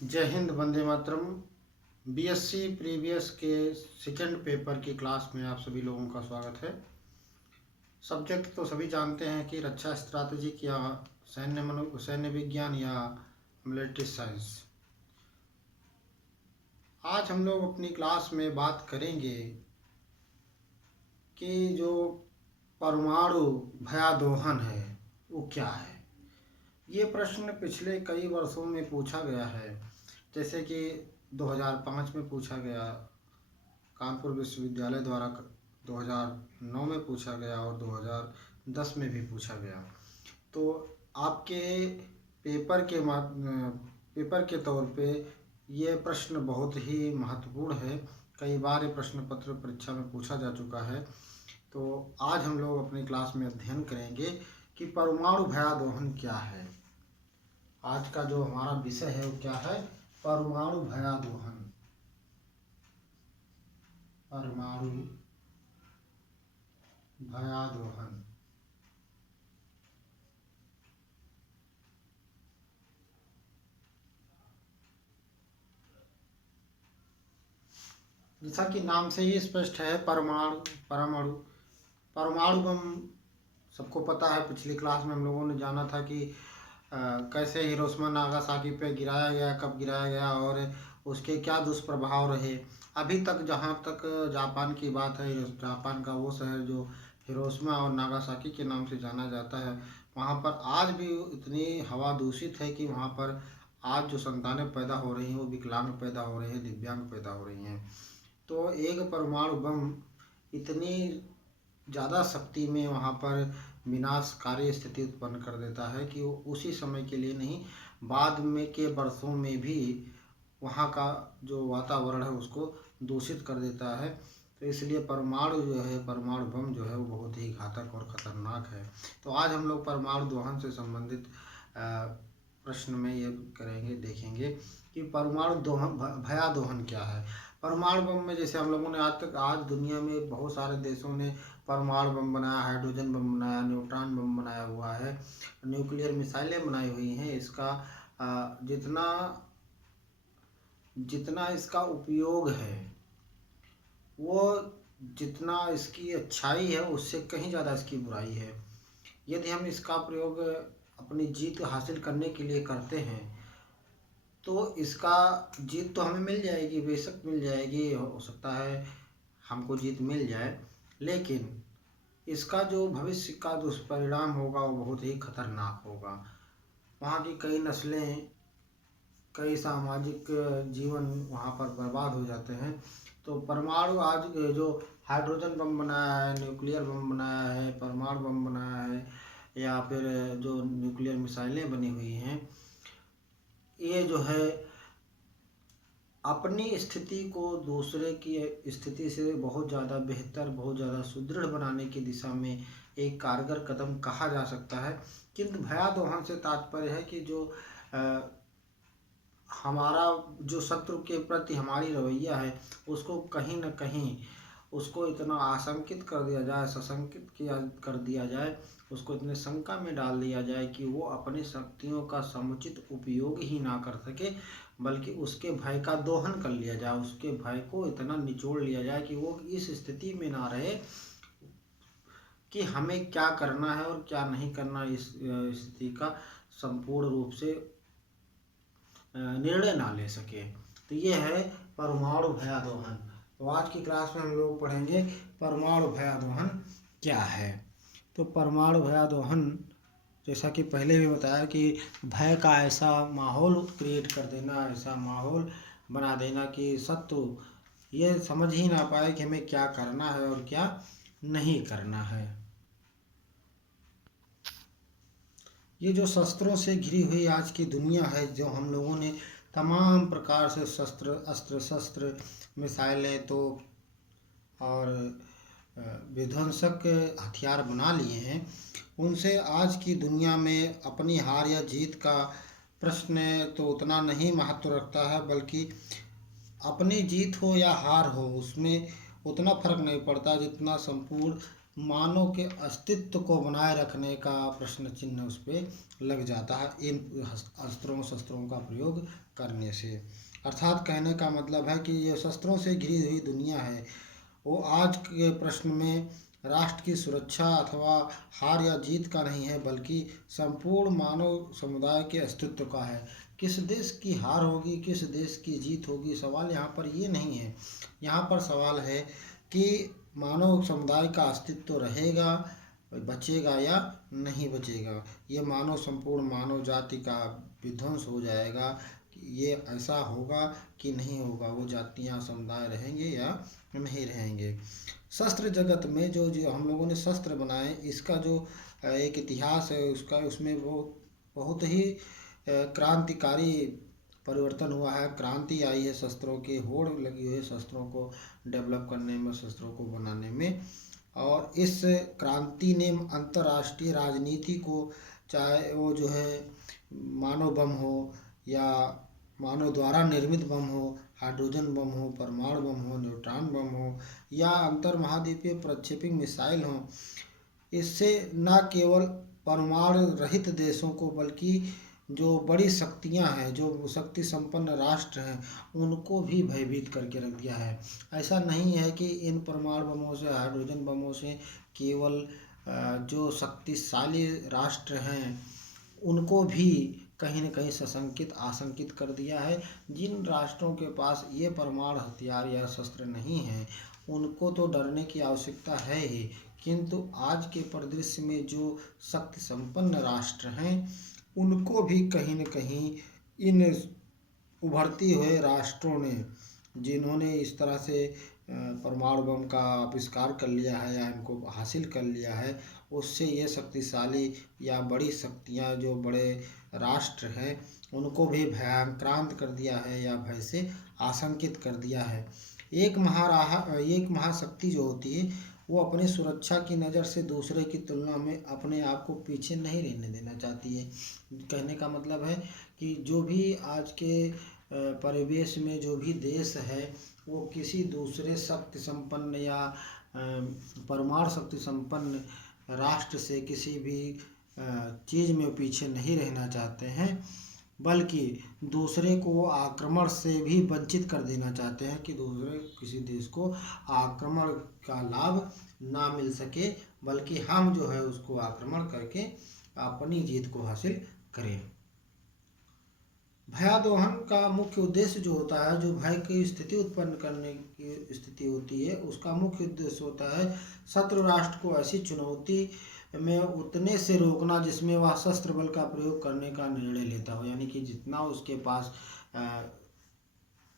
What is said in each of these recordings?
जय Hind, Vande Mataram. BSc previous के second paper की क्लास में आप सभी लोगों का स्वागत है। सब्जेक्ट तो सभी जानते हैं कि रक्षा स्ट्रैटेजिक या सैन्य विज्ञान या मिलिट्री साइंस। आज हम लोग अपनी क्लास में बात करेंगे कि जो परमाणु भयादोहन है वो क्या है। ये प्रश्न पिछले कई वर्षों में पूछा गया है, जैसे कि 2005 में पूछा गया, कानपुर विश्वविद्यालय द्वारा 2009 में पूछा गया और 2010 में भी पूछा गया। तो आपके पेपर के तौर पे ये प्रश्न बहुत ही महत्वपूर्ण है। कई बार ये प्रश्न पत्र परीक्षा में पूछा जा चुका है। तो आज हम लोग अपनी क्लास में अध्ययन करेंगे कि परमाणु भयादोहन क्या है। आज का जो हमारा विषय है वो क्या है? परमाणु भयादोहन। परमाणु भयादोहन। जैसा कि नाम से ही स्पष्ट है, परमाणु परमाणु परमाणु बम सबको पता है। पिछली क्लास में हम लोगों ने जाना था कि कैसे हिरोशिमा नागासाकी पे गिराया गया, कब गिराया गया और उसके क्या दुष्प्रभाव रहे। अभी तक जहाँ तक जापान की बात है, जापान का वो शहर जो हिरोशिमा और नागासाकी के नाम से जाना जाता है, वहाँ पर आज भी इतनी हवा दूषित है कि वहाँ पर आज जो संतानें पैदा हो रही हैं वो विकलांग पैदा हो रही हैं, दिव्यांग पैदा हो रही हैं। तो एक परमाणु बम इतनी ज़्यादा शक्ति में वहाँ पर विनाशकारी स्थिति उत्पन्न कर देता है कि वो उसी समय के लिए नहीं, बाद में के वर्षों में भी वहाँ का जो वातावरण है उसको दूषित कर देता है। तो इसलिए परमाणु जो है, परमाणु बम जो है वो बहुत ही घातक और ख़तरनाक है। तो आज हम लोग परमाणु दोहन से संबंधित प्रश्न में ये करेंगे, देखेंगे कि परमाणु दोहन भयादोहन क्या है। परमाणु बम में जैसे हम लोगों ने आज दुनिया में बहुत सारे देशों ने परमाणु बम बनाया, हाइड्रोजन बम बनाया, न्यूट्रॉन बम बनाया हुआ है, न्यूक्लियर मिसाइलें बनाई हुई हैं। इसका जितना इसका उपयोग है, वो जितना इसकी अच्छाई है उससे कहीं ज़्यादा इसकी बुराई है। यदि हम इसका प्रयोग अपनी जीत हासिल करने के लिए करते हैं तो इसका जीत तो हमें मिल जाएगी, बेशक मिल जाएगी, हो सकता है हमको जीत मिल जाए, लेकिन इसका जो भविष्य का दुष्परिणाम होगा वो बहुत ही खतरनाक होगा। वहाँ की कई नस्लें, कई सामाजिक जीवन वहाँ पर बर्बाद हो जाते हैं। तो परमाणु आज जो हाइड्रोजन बम बनाया है, न्यूक्लियर बम बनाया है, परमाणु बम बनाया है, या फिर जो न्यूक्लियर मिसाइलें बनी हुई हैं, ये जो है अपनी स्थिति को दूसरे की स्थिति से बहुत ज़्यादा बेहतर, बहुत ज़्यादा सुदृढ़ बनाने की दिशा में एक कारगर कदम कहा जा सकता है। किंतु भयादोहन से तात्पर्य है कि जो हमारा जो शत्रु के प्रति हमारी रवैया है उसको कहीं न कहीं उसको इतना आशंकित कर दिया जाए, सशंकित कर दिया जाए, उसको इतने शंका में डाल दिया जाए कि वो अपनी शक्तियों का समुचित उपयोग ही ना कर सके, बल्कि उसके भय का दोहन कर लिया जाए, उसके भय को इतना निचोड़ लिया जाए कि वो इस स्थिति में ना रहे कि हमें क्या करना है और क्या नहीं करना। इस स्थिति का संपूर्ण रूप से निर्णय ना ले सके। तो ये है परमाणु भयादोहन। तो आज की क्लास में हम लोग पढ़ेंगे परमाणु भयादोहन क्या है। तो परमाणु भयादोहन, जैसा कि पहले भी बताया कि भय का ऐसा माहौल क्रिएट कर देना, ऐसा माहौल बना देना कि शत्रु ये समझ ही ना पाए कि हमें क्या करना है और क्या नहीं करना है। ये जो शस्त्रों से घिरी हुई आज की दुनिया है, जो हम लोगों ने तमाम प्रकार से अस्त्र शस्त्र, मिसाइलें, तोप और विध्वंसक हथियार बना लिए हैं, उनसे आज की दुनिया में अपनी हार या जीत का प्रश्न तो उतना नहीं महत्व रखता है, बल्कि अपनी जीत हो या हार हो उसमें उतना फर्क नहीं पड़ता जितना संपूर्ण मानव के अस्तित्व को बनाए रखने का प्रश्न चिन्ह उस पर लग जाता है इन अस्त्रों शस्त्रों का प्रयोग करने से। अर्थात कहने का मतलब है कि ये शस्त्रों से घिरी हुई दुनिया है वो आज के प्रश्न में राष्ट्र की सुरक्षा अथवा हार या जीत का नहीं है, बल्कि संपूर्ण मानव समुदाय के अस्तित्व का है। किस देश की हार होगी, किस देश की जीत होगी, सवाल यहाँ पर ये नहीं है। यहाँ पर सवाल है कि मानव समुदाय का अस्तित्व रहेगा, बचेगा या नहीं बचेगा। ये मानव संपूर्ण मानव जाति का विध्वंस हो जाएगा, ये ऐसा होगा कि नहीं होगा, वो जातियाँ समुदाय रहेंगे या नहीं रहेंगे। शस्त्र जगत में जो जो हम लोगों ने शस्त्र बनाए, इसका जो एक इतिहास है उसका, उसमें वो बहुत ही क्रांतिकारी परिवर्तन हुआ है, क्रांति आई है, शस्त्रों की होड़ लगी हुई है शस्त्रों को डेवलप करने में, शस्त्रों को बनाने में। और इस क्रांति ने अंतर्राष्ट्रीय राजनीति को, चाहे वो जो है मानव बम हो या मानव द्वारा निर्मित बम हो, हाइड्रोजन बम हो, परमाणु बम हो, न्यूट्रॉन बम हो या अंतर महाद्वीपीय प्रक्षेपी मिसाइल हो, इससे न केवल परमाणु रहित देशों को बल्कि जो बड़ी शक्तियां हैं, जो शक्ति संपन्न राष्ट्र हैं, उनको भी भयभीत करके रख दिया है। ऐसा नहीं है कि इन परमाणु बमों से, हाइड्रोजन बमों से केवल जो शक्तिशाली राष्ट्र हैं उनको भी कहीं न कहीं सशंकित आशंकित कर दिया है। जिन राष्ट्रों के पास ये परमाणु हथियार या शस्त्र नहीं हैं उनको तो डरने की आवश्यकता है ही, किंतु आज के परिदृश्य में जो शक्ति संपन्न राष्ट्र हैं उनको भी कहीं न कहीं इन उभरते हुए राष्ट्रों ने, जिन्होंने इस तरह से परमाणु बम का आविष्कार कर लिया है या इनको हासिल कर लिया है, उससे ये शक्तिशाली या बड़ी शक्तियाँ जो बड़े राष्ट्र हैं उनको भी भयाक्रांत कर दिया है या भय से आशंकित कर दिया है। एक महाशक्ति जो होती है वो अपनी सुरक्षा की नज़र से दूसरे की तुलना में अपने आप को पीछे नहीं रहने देना चाहती है। कहने का मतलब है कि जो भी आज के परिवेश में जो भी देश है वो किसी दूसरे शक्ति संपन्न या परमाणु शक्ति संपन्न राष्ट्र से किसी भी चीज़ में पीछे नहीं रहना चाहते हैं, बल्कि दूसरे को आक्रमण से भी वंचित कर देना चाहते हैं कि दूसरे किसी देश को आक्रमण का लाभ ना मिल सके, बल्कि हम जो है उसको आक्रमण करके अपनी जीत को हासिल करें। भयादोहन का मुख्य उद्देश्य जो होता है, जो भय की स्थिति उत्पन्न करने की स्थिति होती है, उसका मुख्य उद्देश्य होता है शत्रु राष्ट्र को ऐसी चुनौती में उतने से रोकना जिसमें वह शस्त्र बल का प्रयोग करने का निर्णय लेता हो। यानी कि जितना उसके पास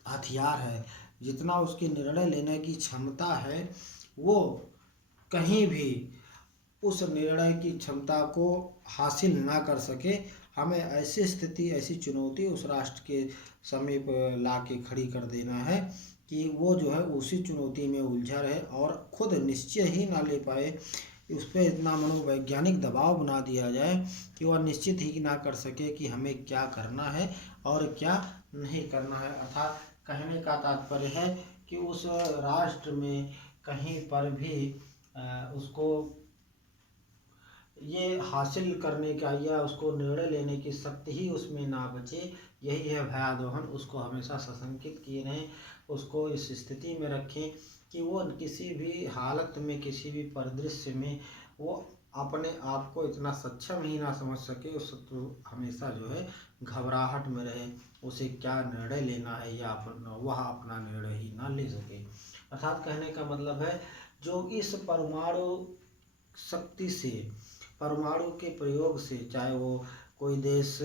हथियार है, जितना उसकी निर्णय लेने की क्षमता है, वो कहीं भी उस निर्णय की क्षमता को हासिल ना कर सके। हमें ऐसी स्थिति, ऐसी चुनौती उस राष्ट्र के समीप ला के खड़ी कर देना है कि वो जो है उसी चुनौती में उलझा रहे और खुद निश्चय ही ना ले पाए। उस पर इतना मनोवैज्ञानिक दबाव बना दिया जाए कि वह निश्चित ही ना कर सके कि हमें क्या करना है और क्या नहीं करना है। अर्थात कहने का तात्पर्य है कि उस राष्ट्र में कहीं पर भी उसको ये हासिल करने का या उसको निर्णय लेने की शक्ति ही उसमें ना बचे। यही है भयादोहन। उसको हमेशा सशंकित किए रहें, उसको इस स्थिति में रखें कि वो किसी भी हालत में, किसी भी परिदृश्य में वो अपने आप को इतना सक्षम ही ना समझ सके। उस शत्रु हमेशा जो है घबराहट में रहे, उसे क्या निर्णय लेना है या वह अपना निर्णय ही ना ले सके। अर्थात कहने का मतलब है जो इस परमाणु शक्ति से, परमाणु के प्रयोग से, चाहे वो कोई देश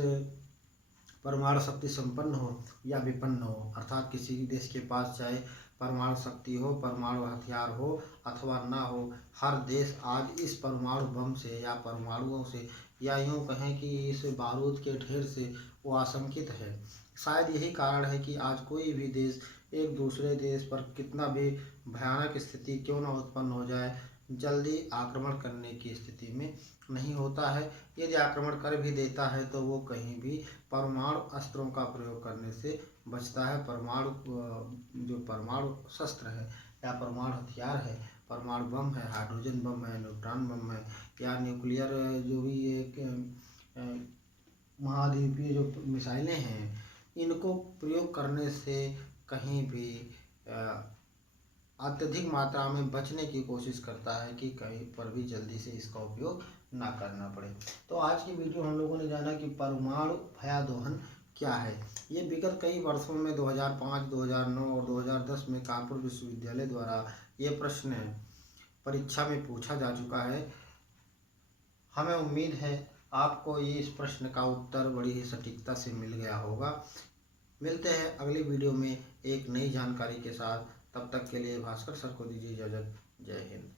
परमाणु शक्ति संपन्न हो या विपन्न हो, अर्थात किसी देश के पास चाहे परमाणु शक्ति हो, परमाणु हथियार हो अथवा ना हो, हर देश आज इस परमाणु बम से या परमाणुओं से या यूँ कहें कि इस बारूद के ढेर से वो आशंकित है। शायद यही कारण है कि आज कोई भी देश एक दूसरे देश पर कितना भी भयानक स्थिति क्यों ना उत्पन्न हो जाए, जल्दी आक्रमण करने की स्थिति में नहीं होता है। यदि आक्रमण कर भी देता है तो वो कहीं भी परमाणु अस्त्रों का प्रयोग करने से बचता है। परमाणु जो परमाणु शस्त्र है या परमाणु हथियार है परमाणु बम है, हाइड्रोजन बम है, न्यूट्रॉन बम है, या न्यूक्लियर जो भी एक महाद्वीपीय जो मिसाइलें हैं, इनको प्रयोग करने से कहीं भी अत्यधिक मात्रा में बचने की कोशिश करता है कि कहीं पर भी जल्दी से इसका उपयोग ना करना पड़े। तो आज की वीडियो हम लोगों ने जाना कि परमाणु भयादोहन क्या है। ये विगत कई वर्षों में 2005, 2009 और 2010 में कानपुर विश्वविद्यालय द्वारा ये प्रश्न परीक्षा में पूछा जा चुका है। हमें उम्मीद है आपको ये इस प्रश्न का उत्तर बड़ी ही सटीकता से मिल गया होगा। मिलते हैं अगली वीडियो में एक नई जानकारी के साथ। तब तक के लिए भास्कर सर को दीजिए इजाज़त। जय हिंद।